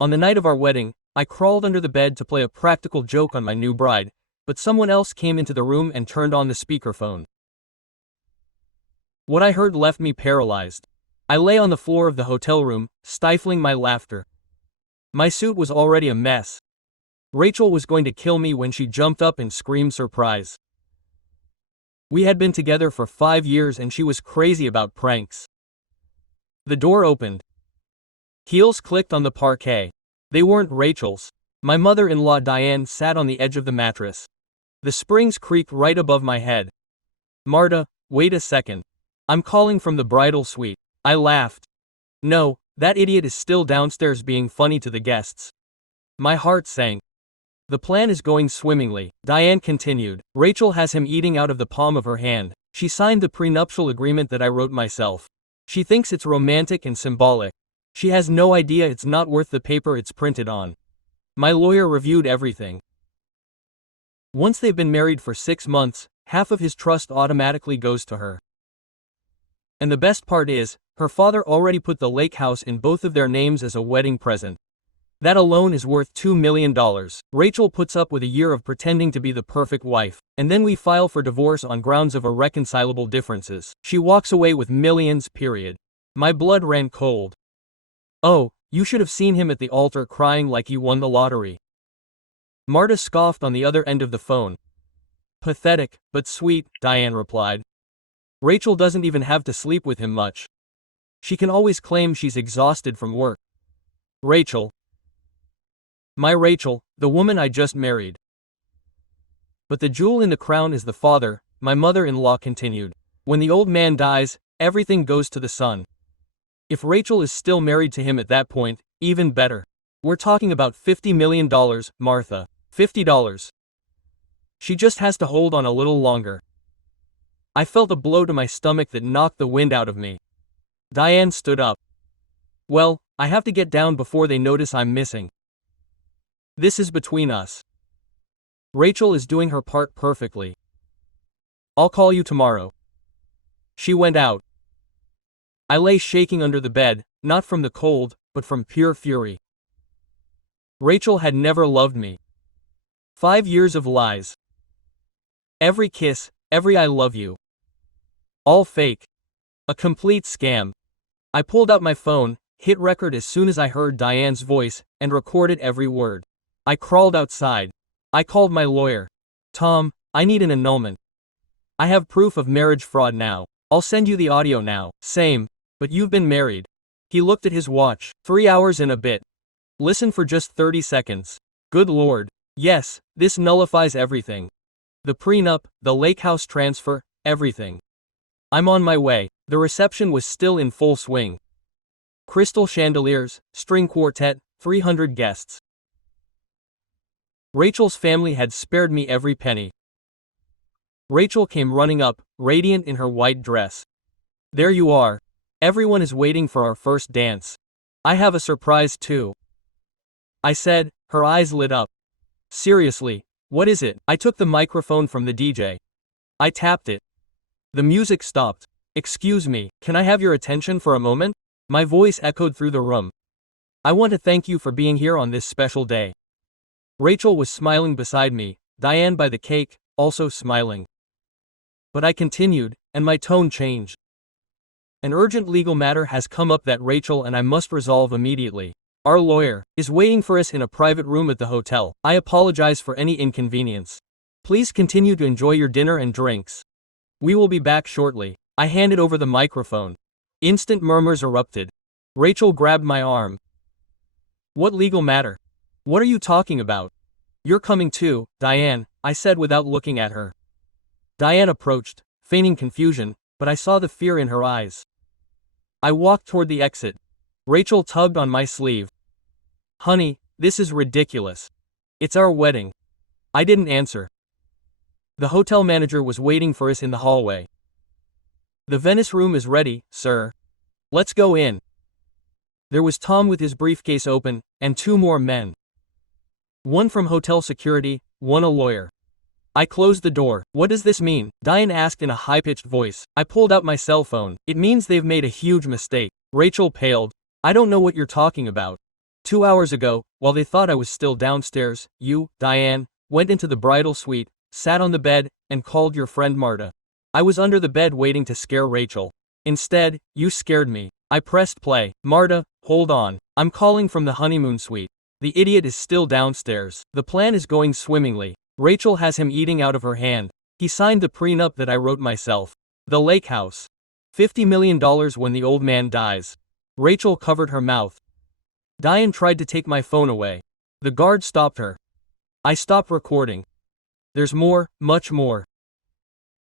On the night of our wedding, I crawled under the bed to play a practical joke on my new bride, but someone else came into the room and turned on the speakerphone. What I heard left me paralyzed. I lay on the floor of the hotel room, stifling my laughter. My suit was already a mess. Rachel was going to kill me when she jumped up and screamed surprise. We had been together for 5 years and she was crazy about pranks. The door opened. Heels clicked on the parquet. They weren't Rachel's. My mother-in-law Diane sat on the edge of the mattress. The springs creaked right above my head. "Marta, wait a second. I'm calling from the bridal suite." I laughed. No, that idiot is still downstairs being funny to the guests. My heart sank. The plan is going swimmingly, Diane continued. Rachel has him eating out of the palm of her hand. She signed the prenuptial agreement that I wrote myself. She thinks it's romantic and symbolic. She has no idea it's not worth the paper it's printed on. My lawyer reviewed everything. Once they've been married for 6 months, half of his trust automatically goes to her. And the best part is, her father already put the lake house in both of their names as a wedding present. That alone is worth $2 million. Rachel puts up with a year of pretending to be the perfect wife, and then we file for divorce on grounds of irreconcilable differences. She walks away with millions, period. My blood ran cold. Oh, you should have seen him at the altar crying like he won the lottery. Marta scoffed on the other end of the phone. Pathetic, but sweet, Diane replied. Rachel doesn't even have to sleep with him much. She can always claim she's exhausted from work. Rachel. My Rachel, the woman I just married. But the jewel in the crown is the father, my mother-in-law continued. When the old man dies, everything goes to the son. If Rachel is still married to him at that point, even better. We're talking about $50 million, Martha. $50. She just has to hold on a little longer. I felt a blow to my stomach that knocked the wind out of me. Diane stood up. Well, I have to get down before they notice I'm missing. This is between us. Rachel is doing her part perfectly. I'll call you tomorrow. She went out. I lay shaking under the bed, not from the cold, but from pure fury. Rachel had never loved me. 5 years of lies. Every kiss, every I love you. All fake. A complete scam. I pulled out my phone, hit record as soon as I heard Diane's voice, and recorded every word. I crawled outside. I called my lawyer. Tom, I need an annulment. I have proof of marriage fraud now. I'll send you the audio now. Same. But you've been married. He looked at his watch. 3 hours and a bit. Listen for just 30 seconds. Good Lord. Yes, this nullifies everything. The prenup, the lake house transfer, everything. I'm on my way. The reception was still in full swing. Crystal chandeliers, string quartet, 300 guests. Rachel's family had spared me every penny. Rachel came running up, radiant in her white dress. There you are. Everyone is waiting for our first dance. I have a surprise too. I said, her eyes lit up. Seriously, what is it? I took the microphone from the DJ. I tapped it. The music stopped. Excuse me, can I have your attention for a moment? My voice echoed through the room. I want to thank you for being here on this special day. Rachel was smiling beside me, Diane by the cake, also smiling. But I continued, and my tone changed. An urgent legal matter has come up that Rachel and I must resolve immediately. Our lawyer is waiting for us in a private room at the hotel. I apologize for any inconvenience. Please continue to enjoy your dinner and drinks. We will be back shortly. I handed over the microphone. Instant murmurs erupted. Rachel grabbed my arm. What legal matter? What are you talking about? You're coming too, Diane, I said without looking at her. Diane approached, feigning confusion, but I saw the fear in her eyes. I walked toward the exit. Rachel tugged on my sleeve. Honey, this is ridiculous. It's our wedding. I didn't answer. The hotel manager was waiting for us in the hallway. The Venice room is ready, sir. Let's go in. There was Tom with his briefcase open, and 2 more men. One from hotel security, one a lawyer. I closed the door. What does this mean? Diane asked in a high-pitched voice. I pulled out my cell phone. It means they've made a huge mistake. Rachel paled. I don't know what you're talking about. 2 hours ago, while they thought I was still downstairs, you, Diane, went into the bridal suite, sat on the bed, and called your friend Marta. I was under the bed waiting to scare Rachel. Instead, you scared me. I pressed play. Marta, hold on. I'm calling from the honeymoon suite. The idiot is still downstairs. The plan is going swimmingly. Rachel has him eating out of her hand. He signed the prenup that I wrote myself. The lake house. $50 million when the old man dies. Rachel covered her mouth. Diane tried to take my phone away. The guard stopped her. I stopped recording. There's more, much more.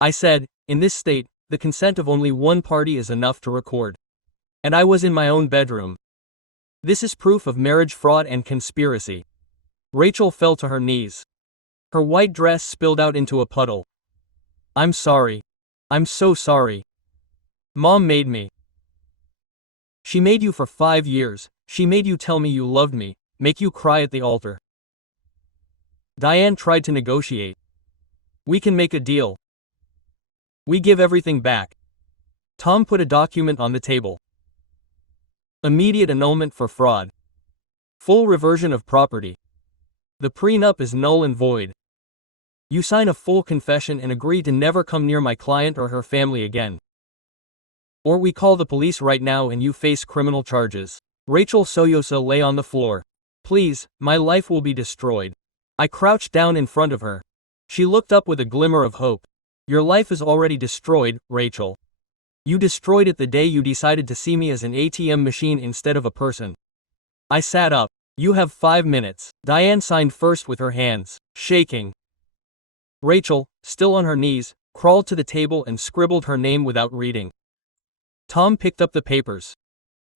I said, in this state, the consent of only one party is enough to record. And I was in my own bedroom. This is proof of marriage fraud and conspiracy. Rachel fell to her knees. Her white dress spilled out into a puddle. I'm sorry. I'm so sorry. Mom made me. She made you for 5 years. She made you tell me you loved me, make you cry at the altar. Diane tried to negotiate. We can make a deal. We give everything back. Tom put a document on the table. Immediate annulment for fraud. Full reversion of property. The prenup is null and void. You sign a full confession and agree to never come near my client or her family again. Or we call the police right now and you face criminal charges. Rachel Soyosa lay on the floor. Please, my life will be destroyed. I crouched down in front of her. She looked up with a glimmer of hope. Your life is already destroyed, Rachel. You destroyed it the day you decided to see me as an ATM machine instead of a person. I sat up. You have 5 minutes. Diane signed first with her hands, shaking. Rachel, still on her knees, crawled to the table and scribbled her name without reading. Tom picked up the papers.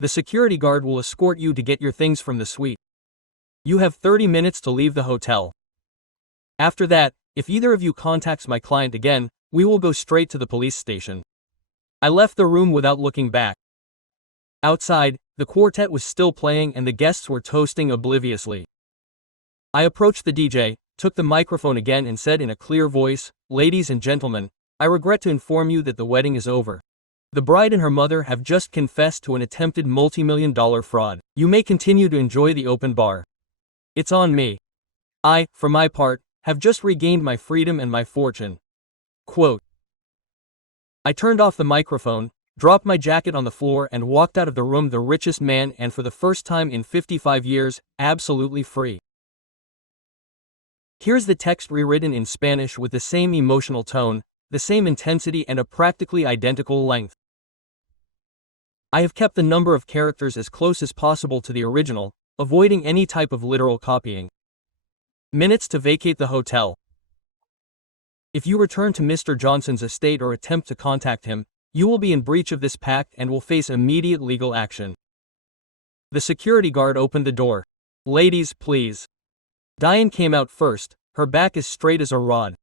The security guard will escort you to get your things from the suite. You have 30 minutes to leave the hotel. After that, if either of you contacts my client again, we will go straight to the police station. I left the room without looking back. Outside, the quartet was still playing and the guests were toasting obliviously. I approached the DJ, took the microphone again and said in a clear voice, Ladies and gentlemen, I regret to inform you that the wedding is over. The bride and her mother have just confessed to an attempted multi-million-dollar fraud. You may continue to enjoy the open bar. It's on me. I, for my part, have just regained my freedom and my fortune. Quote. I turned off the microphone, dropped my jacket on the floor and walked out of the room the richest man and for the first time in 55 years, absolutely free. Here's the text rewritten in Spanish with the same emotional tone, the same intensity and a practically identical length. I have kept the number of characters as close as possible to the original, avoiding any type of literal copying. Minutes to vacate the hotel. If you return to Mr. Johnson's estate or attempt to contact him, you will be in breach of this pact and will face immediate legal action. The security guard opened the door. Ladies, please. Diane came out first, her back as straight as a rod.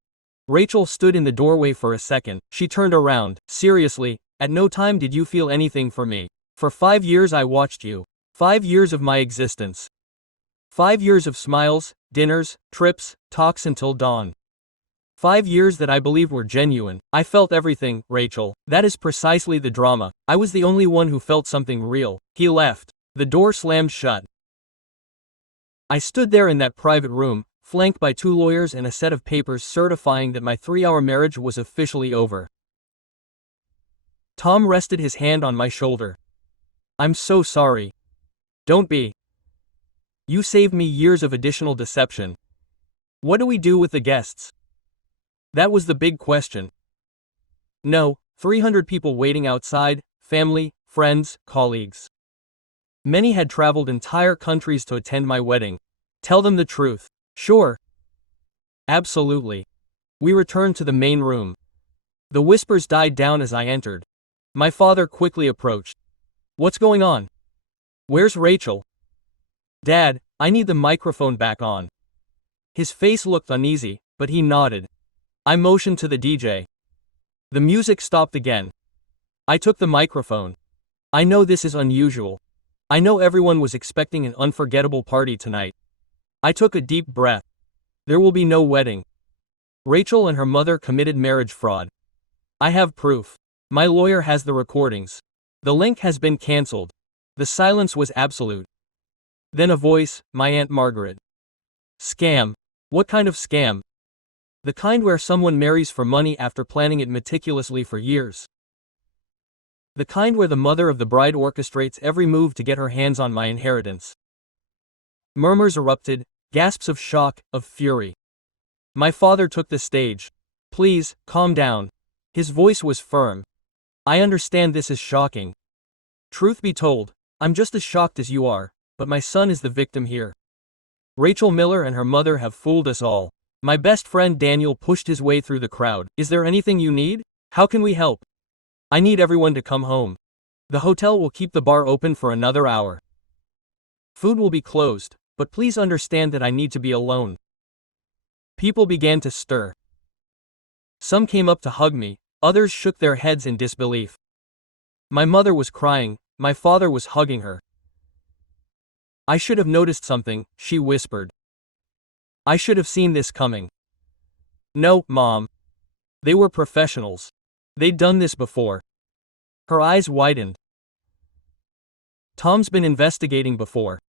Rachel stood in the doorway for a second. She turned around. Seriously, at no time did you feel anything for me. For 5 years I watched you. 5 years of my existence. 5 years of smiles, dinners, trips, talks until dawn. 5 years that I believed were genuine. I felt everything, Rachel. That is precisely the drama. I was the only one who felt something real. He left. The door slammed shut. I stood there in that private room, flanked by 2 lawyers and a set of papers certifying that my 3-hour marriage was officially over. Tom rested his hand on my shoulder. I'm so sorry. Don't be. You saved me years of additional deception. What do we do with the guests? That was the big question. No, 300 people waiting outside, family, friends, colleagues. Many had traveled entire countries to attend my wedding. Tell them the truth. Sure. Absolutely. We returned to the main room. The whispers died down as I entered. My father quickly approached. What's going on? Where's Rachel? Dad, I need the microphone back on. His face looked uneasy, but he nodded. I motioned to the DJ. The music stopped again. I took the microphone. I know this is unusual. I know everyone was expecting an unforgettable party tonight. I took a deep breath. There will be no wedding. Rachel and her mother committed marriage fraud. I have proof. My lawyer has the recordings. The link has been cancelled. The silence was absolute. Then a voice, my Aunt Margaret. Scam. What kind of scam? The kind where someone marries for money after planning it meticulously for years. The kind where the mother of the bride orchestrates every move to get her hands on my inheritance. Murmurs erupted, gasps of shock, of fury. My father took the stage. Please, calm down. His voice was firm. I understand this is shocking. Truth be told, I'm just as shocked as you are, but my son is the victim here. Rachel Miller and her mother have fooled us all. My best friend Daniel pushed his way through the crowd. Is there anything you need? How can we help? I need everyone to come home. The hotel will keep the bar open for another hour. Food will be closed, but please understand that I need to be alone. People began to stir. Some came up to hug me, others shook their heads in disbelief. My mother was crying, my father was hugging her. I should have noticed something, she whispered. I should have seen this coming. No, Mom. They were professionals. They'd done this before. Her eyes widened. Tom's been investigating before.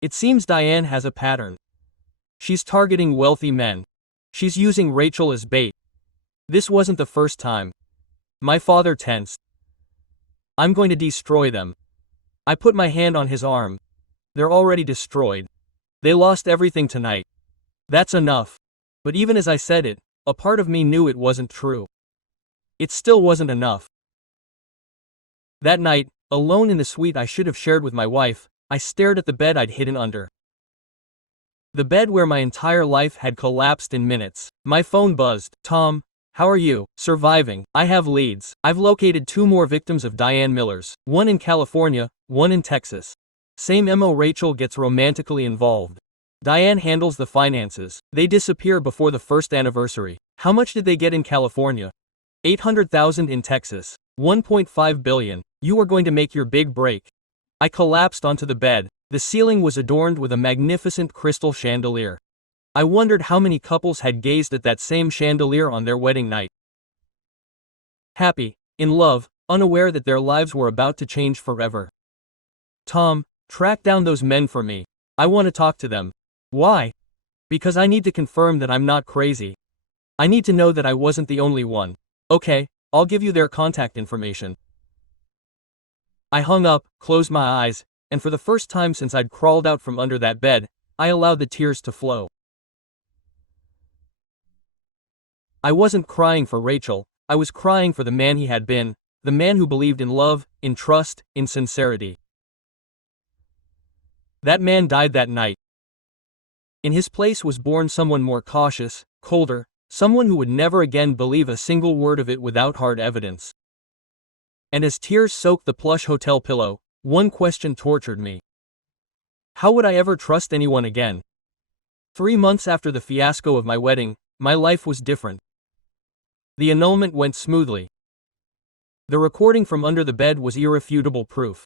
It seems Diane has a pattern. She's targeting wealthy men. She's using Rachel as bait. This wasn't the first time. My father tensed. I'm going to destroy them. I put my hand on his arm. They're already destroyed. They lost everything tonight. That's enough. But even as I said it, a part of me knew it wasn't true. It still wasn't enough. That night, alone in the suite I should have shared with my wife, I stared at the bed I'd hidden under. The bed where my entire life had collapsed in minutes. My phone buzzed. Tom, how are you? Surviving. I have leads. I've located 2 more victims of Diane Miller's. One in California, one in Texas. Same MO. Rachel gets romantically involved. Diane handles the finances. They disappear before the first anniversary. How much did they get in California? 800,000 in Texas. 1.5 billion. You are going to make your big break. I collapsed onto the bed. The ceiling was adorned with a magnificent crystal chandelier. I wondered how many couples had gazed at that same chandelier on their wedding night. Happy, in love, unaware that their lives were about to change forever. Tom, track down those men for me. I want to talk to them. Why? Because I need to confirm that I'm not crazy. I need to know that I wasn't the only one. Okay, I'll give you their contact information. I hung up, closed my eyes, and for the first time since I'd crawled out from under that bed, I allowed the tears to flow. I wasn't crying for Rachel, I was crying for the man he had been, the man who believed in love, in trust, in sincerity. That man died that night. In his place was born someone more cautious, colder, someone who would never again believe a single word of it without hard evidence. And as tears soaked the plush hotel pillow, one question tortured me. How would I ever trust anyone again? 3 months after the fiasco of my wedding, my life was different. The annulment went smoothly. The recording from under the bed was irrefutable proof.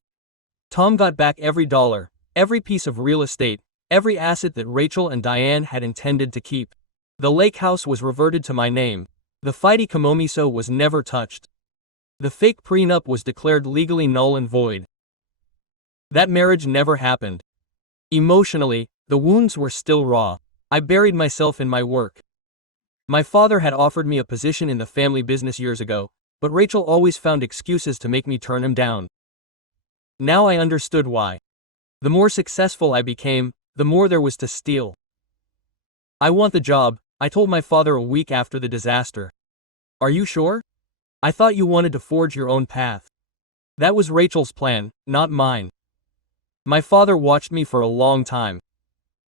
Tom got back every dollar, every piece of real estate, every asset that Rachel and Diane had intended to keep. The lake house was reverted to my name. The fideicomiso was never touched. The fake prenup was declared legally null and void. That marriage never happened. Emotionally, the wounds were still raw. I buried myself in my work. My father had offered me a position in the family business years ago, but Rachel always found excuses to make me turn him down. Now I understood why. The more successful I became, the more there was to steal. I want the job, I told my father a week after the disaster. Are you sure? I thought you wanted to forge your own path. That was Rachel's plan, not mine. My father watched me for a long time.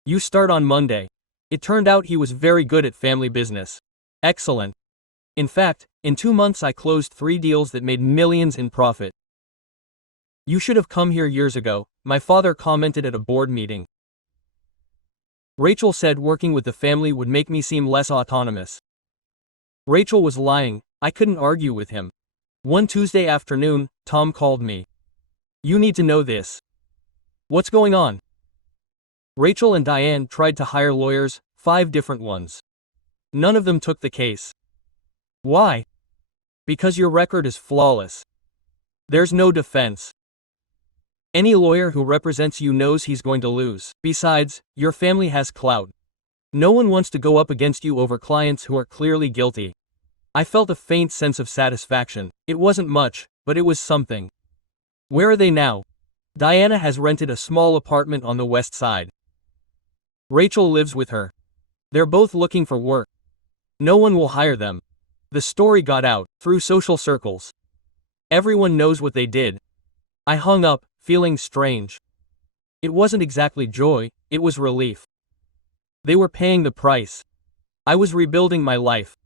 You start on Monday. It turned out he was very good at family business. Excellent. In fact, in 2 months I closed 3 deals that made millions in profit. You should have come here years ago, my father commented at a board meeting. Rachel said working with the family would make me seem less autonomous. Rachel was lying, I couldn't argue with him. One Tuesday afternoon, Tom called me. You need to know this. What's going on? Rachel and Diane tried to hire lawyers, 5 different ones. None of them took the case. Why? Because your record is flawless. There's no defense. Any lawyer who represents you knows he's going to lose. Besides, your family has clout. No one wants to go up against you over clients who are clearly guilty. I felt a faint sense of satisfaction. It wasn't much, but it was something. Where are they now? Diana has rented a small apartment on the west side. Rachel lives with her. They're both looking for work. No one will hire them. The story got out, through social circles. Everyone knows what they did. I hung up, feeling strange. It wasn't exactly joy, it was relief. They were paying the price. I was rebuilding my life.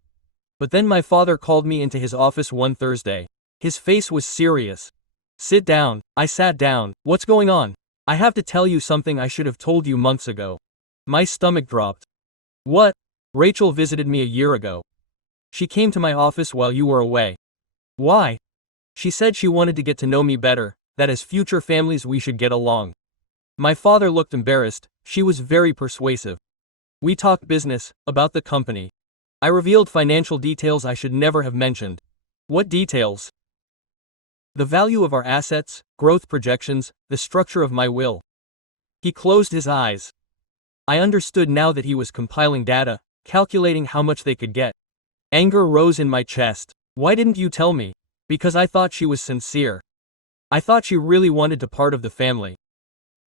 But then my father called me into his office one Thursday. His face was serious. Sit down. I sat down. What's going on? I have to tell you something I should have told you months ago. My stomach dropped. What? Rachel visited me a year ago. She came to my office while you were away. Why? She said she wanted to get to know me better, that as future families we should get along. My father looked embarrassed. She was very persuasive. We talked business, about the company. I revealed financial details I should never have mentioned. What details? The value of our assets, growth projections, the structure of my will. He closed his eyes. I understood now that he was compiling data, calculating how much they could get. Anger rose in my chest. Why didn't you tell me? Because I thought she was sincere. I thought she really wanted to part of the family.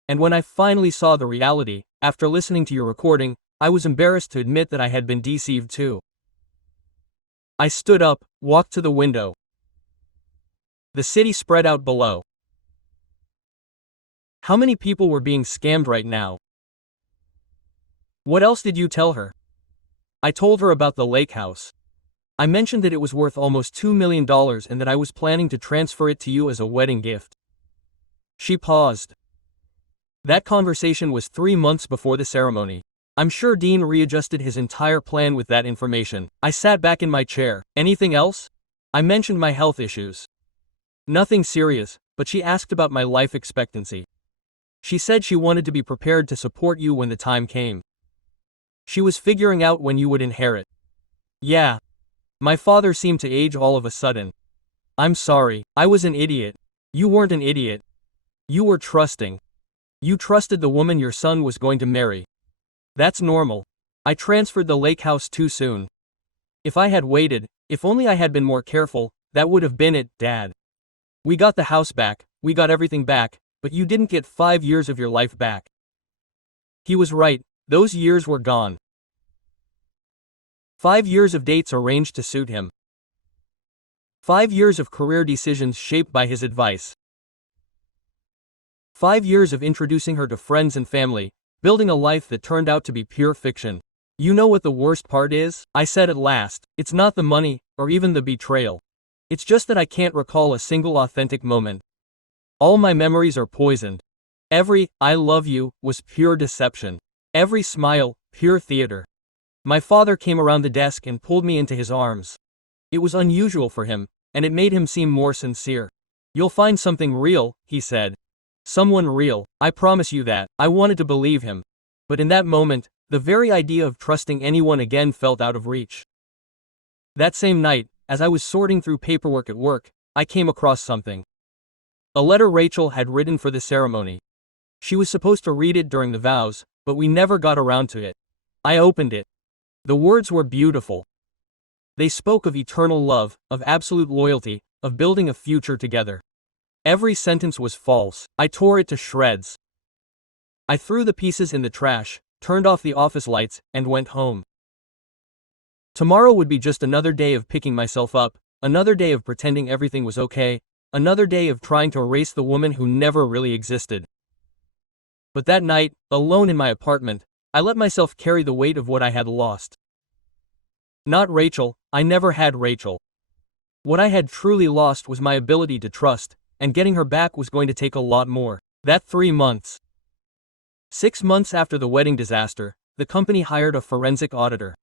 And when I finally saw the reality, after listening to your recording, I was embarrassed to admit that I had been deceived too. I stood up, walked to the window. The city spread out below. How many people were being scammed right now? What else did you tell her? I told her about the lake house. I mentioned that it was worth almost $2 million and that I was planning to transfer it to you as a wedding gift. She paused. That conversation was 3 months before the ceremony. I'm sure Dean readjusted his entire plan with that information. I sat back in my chair. Anything else? I mentioned my health issues. Nothing serious, but she asked about my life expectancy. She said she wanted to be prepared to support you when the time came. She was figuring out when you would inherit. Yeah. My father seemed to age all of a sudden. I'm sorry, I was an idiot. You weren't an idiot. You were trusting. You trusted the woman your son was going to marry. That's normal. I transferred the lake house too soon. If I had waited, if only I had been more careful, that would have been it, Dad. We got the house back, we got everything back, but you didn't get 5 years of your life back. He was right, those years were gone. 5 years of dates arranged to suit him. 5 years of career decisions shaped by his advice. 5 years of introducing her to friends and family, building a life that turned out to be pure fiction. You know what the worst part is? I said at last, it's not the money, or even the betrayal. It's just that I can't recall a single authentic moment. All my memories are poisoned. Every, I love you, was pure deception. Every smile, pure theater. My father came around the desk and pulled me into his arms. It was unusual for him, and it made him seem more sincere. You'll find something real, he said. Someone real, I promise you that. I wanted to believe him. But in that moment, the very idea of trusting anyone again felt out of reach. That same night, as I was sorting through paperwork at work, I came across something. A letter Rachel had written for the ceremony. She was supposed to read it during the vows, but we never got around to it. I opened it. The words were beautiful. They spoke of eternal love, of absolute loyalty, of building a future together. Every sentence was false. I tore it to shreds. I threw the pieces in the trash, turned off the office lights, and went home. Tomorrow would be just another day of picking myself up, another day of pretending everything was okay, another day of trying to erase the woman who never really existed. But that night, alone in my apartment, I let myself carry the weight of what I had lost. Not Rachel, I never had Rachel. What I had truly lost was my ability to trust, and getting her back was going to take a lot more. That 3 months. 6 months after the wedding disaster, the company hired a forensic auditor.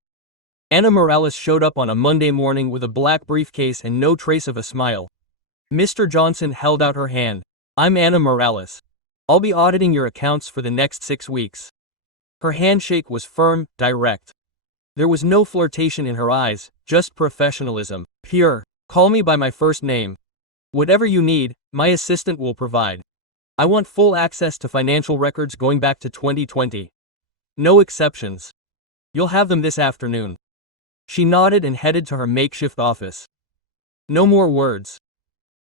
Anna Morales showed up on a Monday morning with a black briefcase and no trace of a smile. Mr. Johnson held out her hand. I'm Anna Morales. I'll be auditing your accounts for the next 6 weeks. Her handshake was firm, direct. There was no flirtation in her eyes, just professionalism. Pure. Call me by my first name. Whatever you need, my assistant will provide. I want full access to financial records going back to 2020. No exceptions. You'll have them this afternoon. She nodded and headed to her makeshift office. No more words.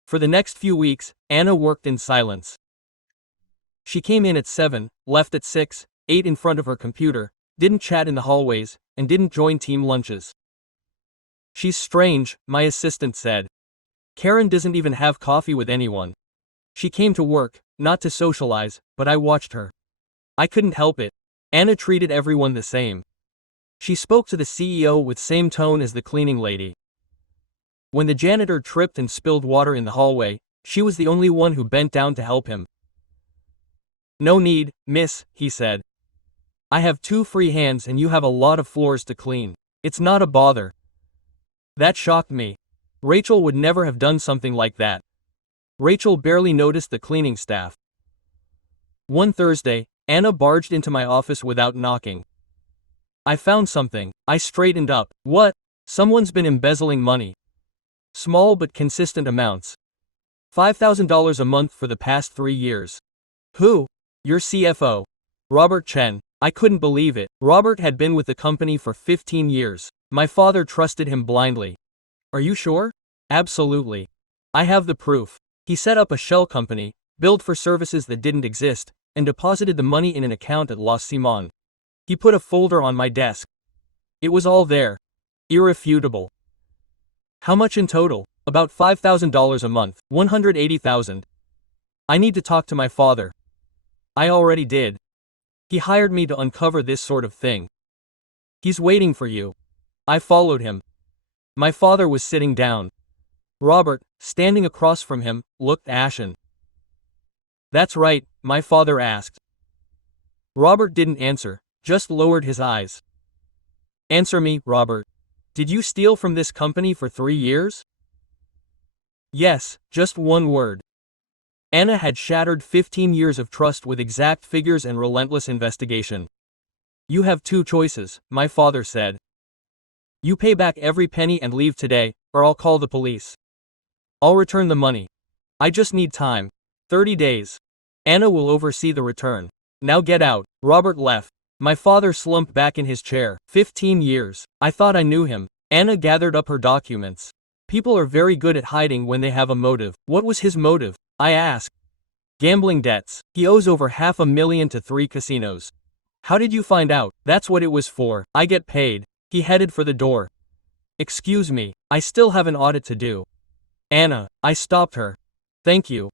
For the next few weeks, Anna worked in silence. She came in at 7, left at 6, ate in front of her computer, didn't chat in the hallways, and didn't join team lunches. She's strange, my assistant said. Karen doesn't even have coffee with anyone. She came to work, not to socialize, but I watched her. I couldn't help it. Anna treated everyone the same. She spoke to the CEO with same tone as the cleaning lady. When the janitor tripped and spilled water in the hallway, she was the only one who bent down to help him. No need, miss, he said. I have 2 free hands and you have a lot of floors to clean. It's not a bother. That shocked me. Rachel would never have done something like that. Rachel barely noticed the cleaning staff. One Thursday, Anna barged into my office without knocking. I found something. I straightened up. What? Someone's been embezzling money. Small but consistent amounts. $5,000 a month for the past 3 years. Who? Your CFO. Robert Chen. I couldn't believe it. Robert had been with the company for 15 years. My father trusted him blindly. Are you sure? Absolutely. I have the proof. He set up a shell company, billed for services that didn't exist, and deposited the money in an account at Los Simon. He put a folder on my desk. It was all there. Irrefutable. How much in total? About $5,000 a month. $180,000. I need to talk to my father. I already did. He hired me to uncover this sort of thing. He's waiting for you. I followed him. My father was sitting down. Robert, standing across from him, looked ashen. That's right, my father asked. Robert didn't answer, just lowered his eyes. Answer me, Robert. Did you steal from this company for 3 years? Yes, just one word. Anna had shattered 15 years of trust with exact figures and relentless investigation. You have 2 choices, my father said. You pay back every penny and leave today, or I'll call the police. I'll return the money. I just need time. 30 days. Anna will oversee the return. Now get out. Robert left. My father slumped back in his chair. 15 years. I thought I knew him. Anna gathered up her documents. People are very good at hiding when they have a motive. What was his motive? I asked. Gambling debts. He owes over $500,000 to 3 casinos. How did you find out? That's what it was for. I get paid. He headed for the door. Excuse me, I still have an audit to do. Anna, I stopped her. Thank you.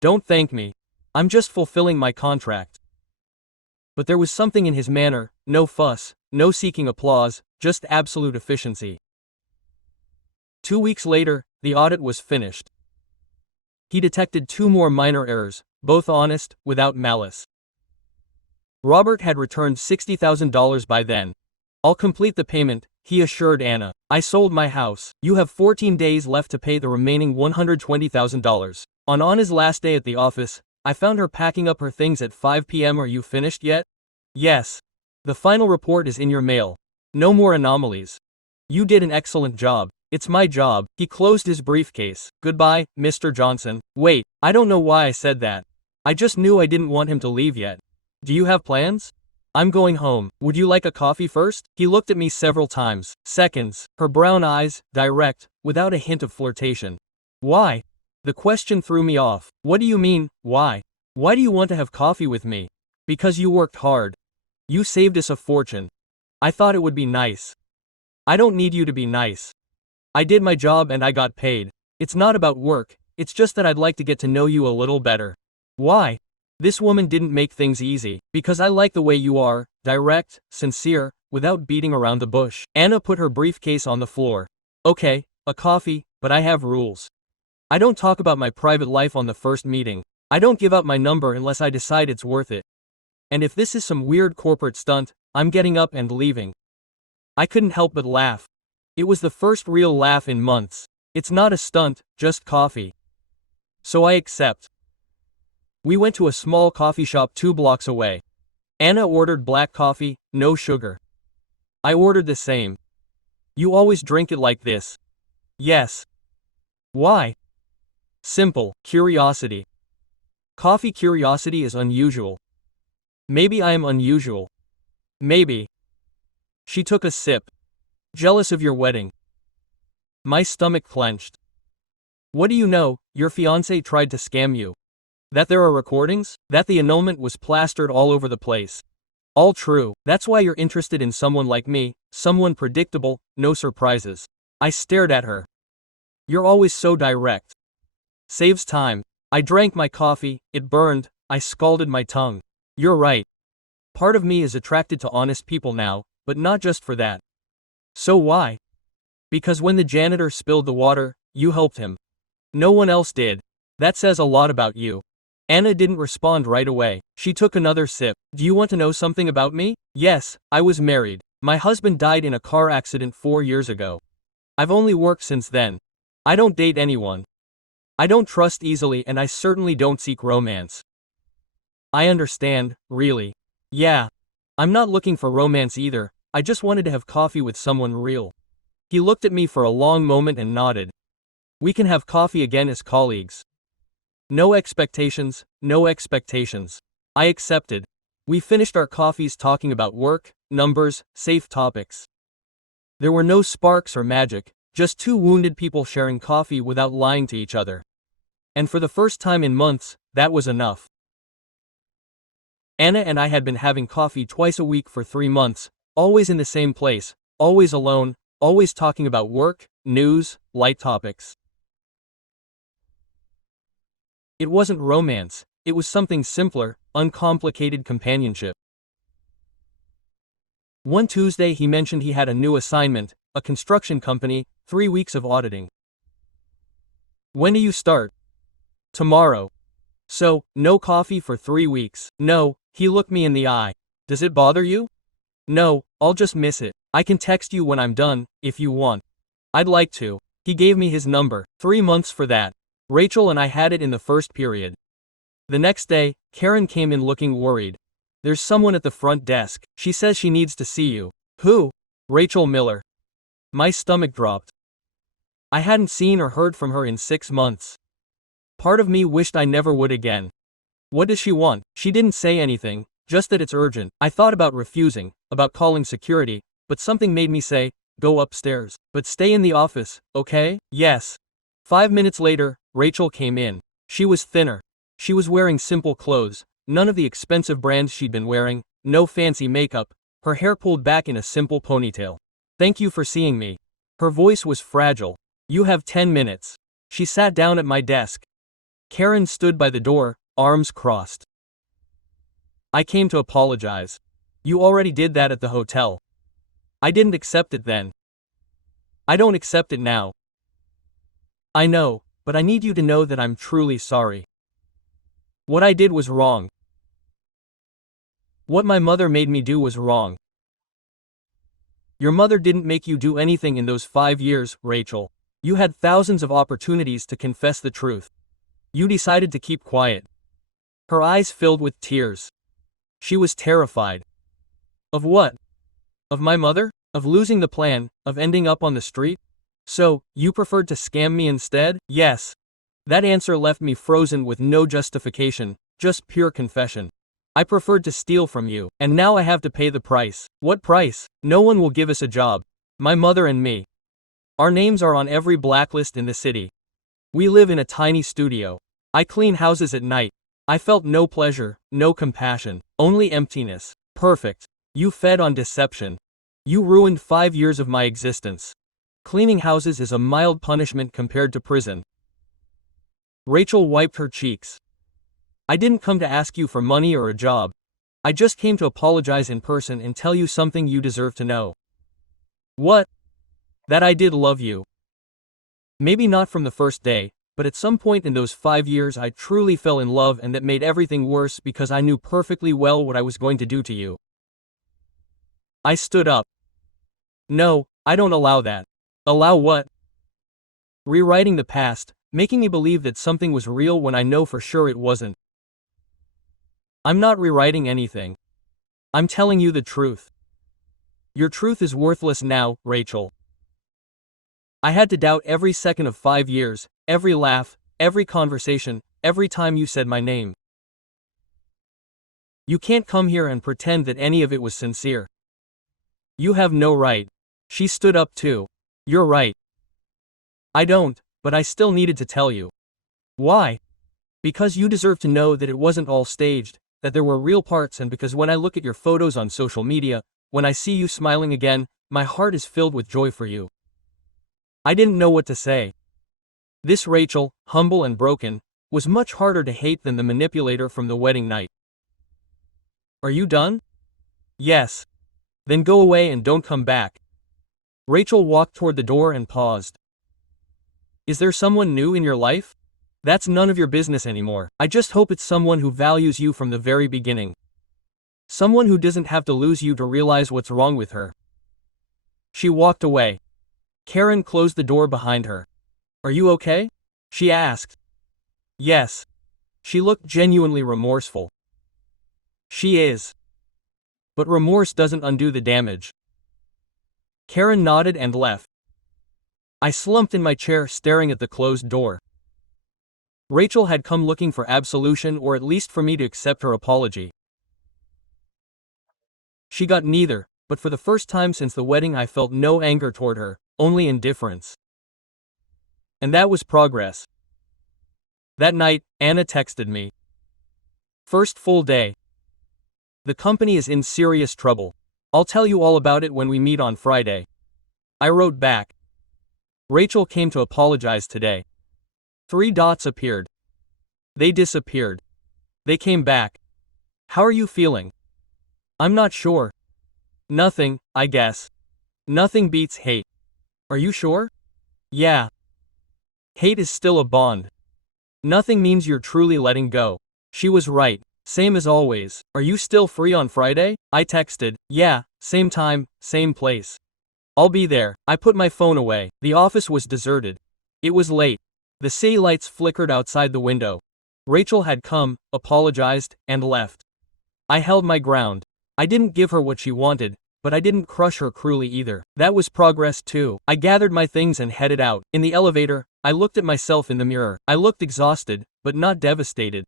Don't thank me. I'm just fulfilling my contract. But there was something in his manner, no fuss, no seeking applause, just absolute efficiency. 2 weeks later, the audit was finished. He detected 2 more minor errors, both honest, without malice. Robert had returned $60,000 by then. I'll complete the payment, he assured Anna. I sold my house. You have 14 days left to pay the remaining $120,000. On Anna's last day at the office, I found her packing up her things at 5 p.m. Are you finished yet? Yes. The final report is in your mail. No more anomalies. You did an excellent job. It's my job. He closed his briefcase. Goodbye, Mr. Johnson. Wait, I don't know why I said that. I just knew I didn't want him to leave yet. Do you have plans? I'm going home. Would you like a coffee first? He looked at me several times. Seconds. Her brown eyes, direct, without a hint of flirtation. Why? The question threw me off. What do you mean, why? Why do you want to have coffee with me? Because you worked hard. You saved us a fortune. I thought it would be nice. I don't need you to be nice. I did my job and I got paid. It's not about work, it's just that I'd like to get to know you a little better. Why? This woman didn't make things easy, because I like the way you are, direct, sincere, without beating around the bush. Anna put her briefcase on the floor. Okay, a coffee, but I have rules. I don't talk about my private life on the first meeting. I don't give out my number unless I decide it's worth it. And if this is some weird corporate stunt, I'm getting up and leaving. I couldn't help but laugh. It was the first real laugh in months. It's not a stunt, just coffee. So I accept. We went to a small coffee shop 2 blocks away. Anna ordered black coffee, no sugar. I ordered the same. You always drink it like this? Yes. Why? Simple, curiosity. Coffee curiosity is unusual. Maybe I am unusual. Maybe. She took a sip. Jealous of your wedding. My stomach clenched. What do you know, your fiancé tried to scam you. That there are recordings? That the annulment was plastered all over the place. All true. That's why you're interested in someone like me, someone predictable, no surprises. I stared at her. You're always so direct. Saves time. I drank my coffee, it burned, I scalded my tongue. You're right. Part of me is attracted to honest people now, but not just for that. So why? Because when the janitor spilled the water, you helped him. No one else did. That says a lot about you. Anna didn't respond right away. She took another sip. Do you want to know something about me? Yes, I was married. My husband died in a car accident 4 years ago. I've only worked since then. I don't date anyone. I don't trust easily and I certainly don't seek romance. I understand, really. Yeah. I'm not looking for romance either, I just wanted to have coffee with someone real. He looked at me for a long moment and nodded. We can have coffee again as colleagues. No expectations, no expectations. I accepted. We finished our coffees talking about work, numbers, safe topics. There were no sparks or magic, just two wounded people sharing coffee without lying to each other. And for the first time in months, that was enough. Anna and I had been having coffee twice a week for 3 months, always in the same place, always alone, always talking about work, news, light topics. It wasn't romance, it was something simpler, uncomplicated companionship. One Tuesday he mentioned he had a new assignment, a construction company, 3 weeks of auditing. When do you start? Tomorrow. So, no coffee for 3 weeks. No, he looked me in the eye. Does it bother you? No, I'll just miss it. I can text you when I'm done, if you want. I'd like to. He gave me his number. 3 months for that. Rachel and I had it in the first period. The next day, Karen came in looking worried. There's someone at the front desk. She says she needs to see you. Who? Rachel Miller. My stomach dropped. I hadn't seen or heard from her in 6 months. Part of me wished I never would again. What does she want? She didn't say anything, just that it's urgent. I thought about refusing, about calling security, but something made me say, go upstairs. But stay in the office, okay? Yes. 5 minutes later, Rachel came in. She was thinner. She was wearing simple clothes, none of the expensive brands she'd been wearing, no fancy makeup, her hair pulled back in a simple ponytail. Thank you for seeing me. Her voice was fragile. You have 10 minutes. She sat down at my desk. Karen stood by the door, arms crossed. I came to apologize. You already did that at the hotel. I didn't accept it then. I don't accept it now. I know, but I need you to know that I'm truly sorry. What I did was wrong. What my mother made me do was wrong. Your mother didn't make you do anything in those 5 years, Rachel. You had thousands of opportunities to confess the truth. You decided to keep quiet. Her eyes filled with tears. She was terrified. Of what? Of my mother? Of losing the plan, of ending up on the street? So, you preferred to scam me instead? Yes. That answer left me frozen with no justification, just pure confession. I preferred to steal from you, and now I have to pay the price. What price? No one will give us a job. My mother and me. Our names are on every blacklist in the city. We live in a tiny studio. I clean houses at night. I felt no pleasure, no compassion, only emptiness. Perfect. You fed on deception. You ruined 5 years of my existence. Cleaning houses is a mild punishment compared to prison. Rachel wiped her cheeks. I didn't come to ask you for money or a job. I just came to apologize in person and tell you something you deserve to know. What? That I did love you. Maybe not from the first day, but at some point in those 5 years I truly fell in love, and that made everything worse because I knew perfectly well what I was going to do to you. I stood up. No, I don't allow that. Allow what? Rewriting the past, making me believe that something was real when I know for sure it wasn't. I'm not rewriting anything. I'm telling you the truth. Your truth is worthless now, Rachel. I had to doubt every second of 5 years, every laugh, every conversation, every time you said my name. You can't come here and pretend that any of it was sincere. You have no right. She stood up too. You're right. I don't, but I still needed to tell you. Why? Because you deserve to know that it wasn't all staged, that there were real parts, and because when I look at your photos on social media, when I see you smiling again, my heart is filled with joy for you. I didn't know what to say. This Rachel, humble and broken, was much harder to hate than the manipulator from the wedding night. Are you done? Yes. Then go away and don't come back. Rachel walked toward the door and paused. Is there someone new in your life? That's none of your business anymore. I just hope it's someone who values you from the very beginning. Someone who doesn't have to lose you to realize what's wrong with her. She walked away. Karen closed the door behind her. Are you okay? She asked. Yes. She looked genuinely remorseful. She is. But remorse doesn't undo the damage. Karen nodded and left. I slumped in my chair staring at the closed door. Rachel had come looking for absolution, or at least for me to accept her apology. She got neither, but for the first time since the wedding I felt no anger toward her, only indifference. And that was progress. That night, Anna texted me. First full day. The company is in serious trouble. I'll tell you all about it when we meet on Friday. I wrote back. Rachel came to apologize today. 3 dots appeared. They disappeared. They came back. How are you feeling? I'm not sure. Nothing, I guess. Nothing beats hate. Are you sure? Yeah. Hate is still a bond. Nothing means you're truly letting go. She was right. Same as always. Are you still free on Friday? I texted. Yeah, same time, same place. I'll be there. I put my phone away. The office was deserted. It was late. The city lights flickered outside the window. Rachel had come, apologized, and left. I held my ground. I didn't give her what she wanted, but I didn't crush her cruelly either. That was progress too. I gathered my things and headed out. In the elevator, I looked at myself in the mirror. I looked exhausted, but not devastated.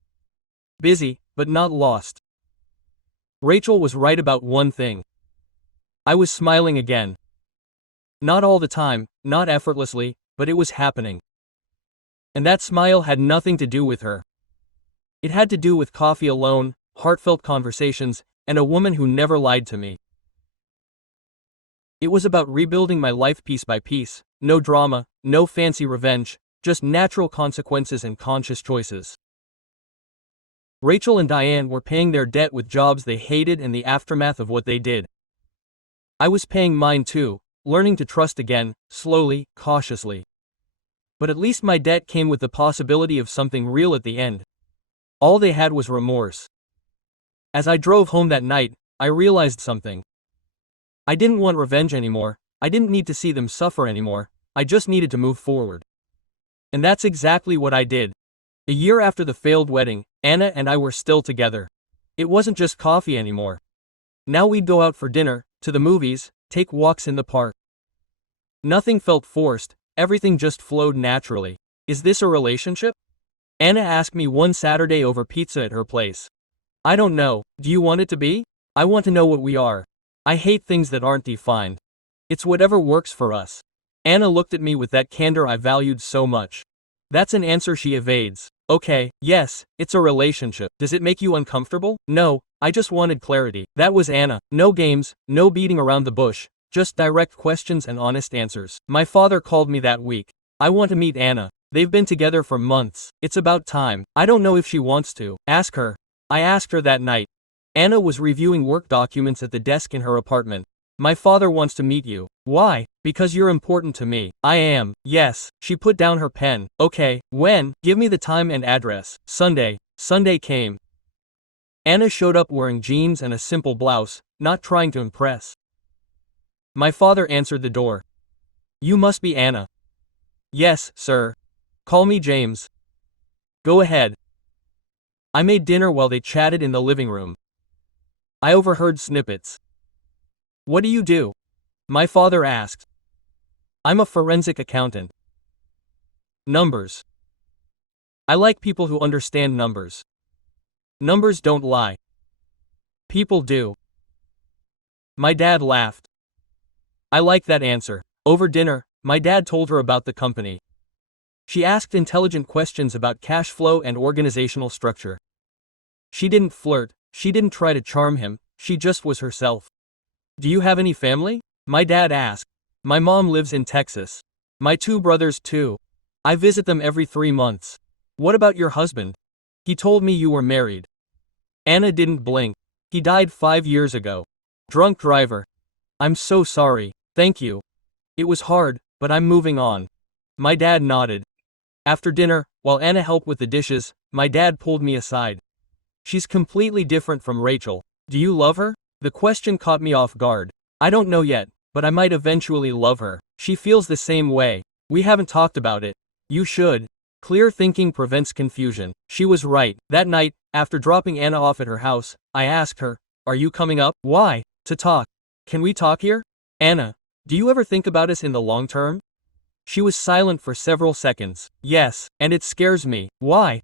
Busy, but not lost. Rachel was right about one thing. I was smiling again. Not all the time, not effortlessly, but it was happening. And that smile had nothing to do with her. It had to do with coffee alone, heartfelt conversations, and a woman who never lied to me. It was about rebuilding my life piece by piece, no drama, no fancy revenge, just natural consequences and conscious choices. Rachel and Diane were paying their debt with jobs they hated and the aftermath of what they did. I was paying mine too, learning to trust again, slowly, cautiously. But at least my debt came with the possibility of something real at the end. All they had was remorse. As I drove home that night, I realized something. I didn't want revenge anymore. I didn't need to see them suffer anymore. I just needed to move forward. And that's exactly what I did. A year after the failed wedding, Anna and I were still together. It wasn't just coffee anymore. Now we'd go out for dinner, to the movies, take walks in the park. Nothing felt forced, everything just flowed naturally. Is this a relationship? Anna asked me one Saturday over pizza at her place. I don't know, do you want it to be? I want to know what we are. I hate things that aren't defined. It's whatever works for us. Anna looked at me with that candor I valued so much. That's an answer she evades. Okay, yes, it's a relationship. Does it make you uncomfortable? No, I just wanted clarity. That was Anna. No games, no beating around the bush, just direct questions and honest answers. My father called me that week. I want to meet Anna. They've been together for months. It's about time. I don't know if she wants to. Ask her. I asked her that night. Anna was reviewing work documents at the desk in her apartment. My father wants to meet you. Why? Because you're important to me. I am. Yes. She put down her pen. Okay, when? Give me the time and address. Sunday. Sunday came. Anna showed up wearing jeans and a simple blouse, not trying to impress. My father answered the door. You must be Anna. Yes, sir. Call me James. Go ahead. I made dinner while they chatted in the living room. I overheard snippets. What do you do? My father asked. I'm a forensic accountant. Numbers. I like people who understand numbers. Numbers don't lie. People do. My dad laughed. I like that answer. Over dinner, my dad told her about the company. She asked intelligent questions about cash flow and organizational structure. She didn't flirt, she didn't try to charm him, she just was herself. Do you have any family? My dad asked. My mom lives in Texas. My 2 brothers too. I visit them every 3 months. What about your husband? He told me you were married. Anna didn't blink. He died 5 years ago. Drunk driver. I'm so sorry. Thank you. It was hard, but I'm moving on. My dad nodded. After dinner, while Anna helped with the dishes, my dad pulled me aside. She's completely different from Rachel. Do you love her? The question caught me off guard. I don't know yet, but I might eventually love her. She feels the same way. We haven't talked about it. You should. Clear thinking prevents confusion. She was right. That night, after dropping Anna off at her house, I asked her, "Are you coming up?" "Why?" "To talk." "Can we talk here?" "Anna, do you ever think about us in the long term?" She was silent for several seconds. "Yes, and it scares me." "Why?"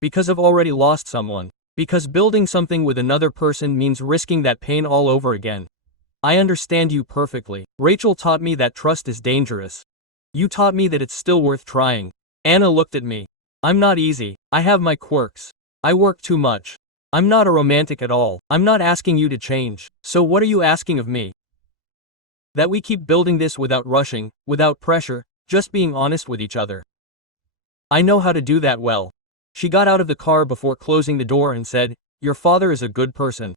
"Because I've already lost someone. Because building something with another person means risking that pain all over again." I understand you perfectly. Rachel taught me that trust is dangerous. You taught me that it's still worth trying. Anna looked at me. I'm not easy. I have my quirks. I work too much. I'm not a romantic at all. I'm not asking you to change. So what are you asking of me? That we keep building this without rushing, without pressure, just being honest with each other. I know how to do that well. She got out of the car before closing the door and said, "Your father is a good person."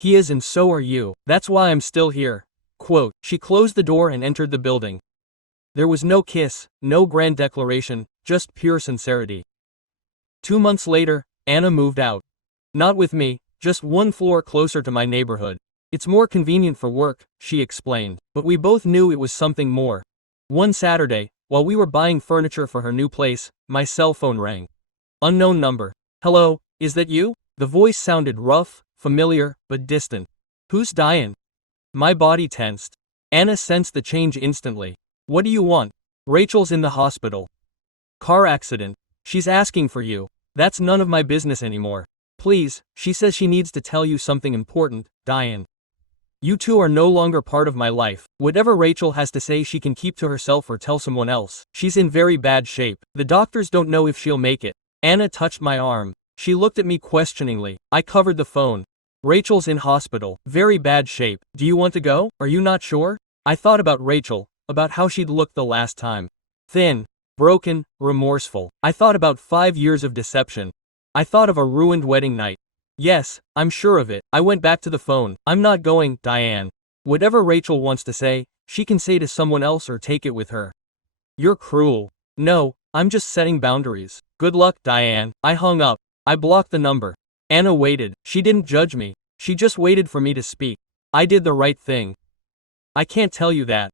He is, and so are you. That's why I'm still here. Quote. She closed the door and entered the building. There was no kiss, no grand declaration, just pure sincerity. 2 months later, Anna moved out. Not with me, just 1 floor closer to my neighborhood. It's more convenient for work, she explained, but we both knew it was something more. One Saturday, while we were buying furniture for her new place, my cell phone rang. Unknown number. "Hello, is that you?" The voice sounded rough, familiar, but distant. "Who's dying?" My body tensed. Anna sensed the change instantly. "What do you want?" "Rachel's in the hospital. Car accident. She's asking for you." "That's none of my business anymore. Please, she says she needs to tell you something important, Diane. You two are no longer part of my life. Whatever Rachel has to say she can keep to herself or tell someone else. She's in very bad shape. The doctors don't know if she'll make it." Anna touched my arm. She looked at me questioningly. I covered the phone. "Rachel's in hospital. Very bad shape. Do you want to go? Are you not sure?" I thought about Rachel, about how she'd looked the last time. Thin, broken, remorseful. I thought about 5 years of deception. I thought of a ruined wedding night. "Yes, I'm sure of it." I went back to the phone. "I'm not going, Diane. Whatever Rachel wants to say, she can say to someone else or take it with her." "You're cruel." "No, I'm just setting boundaries." "Good luck, Diane." I hung up. I blocked the number. Anna waited. She didn't judge me. She just waited for me to speak. I did the right thing. I can't tell you that.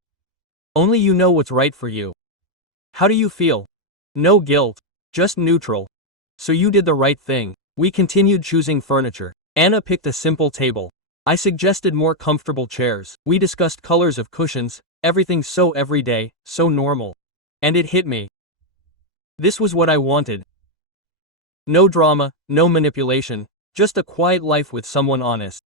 Only you know what's right for you. How do you feel? No guilt. Just neutral. So you did the right thing. We continued choosing furniture. Anna picked a simple table. I suggested more comfortable chairs. We discussed colors of cushions, everything so everyday, so normal. And it hit me. This was what I wanted. No drama, no manipulation, just a quiet life with someone honest.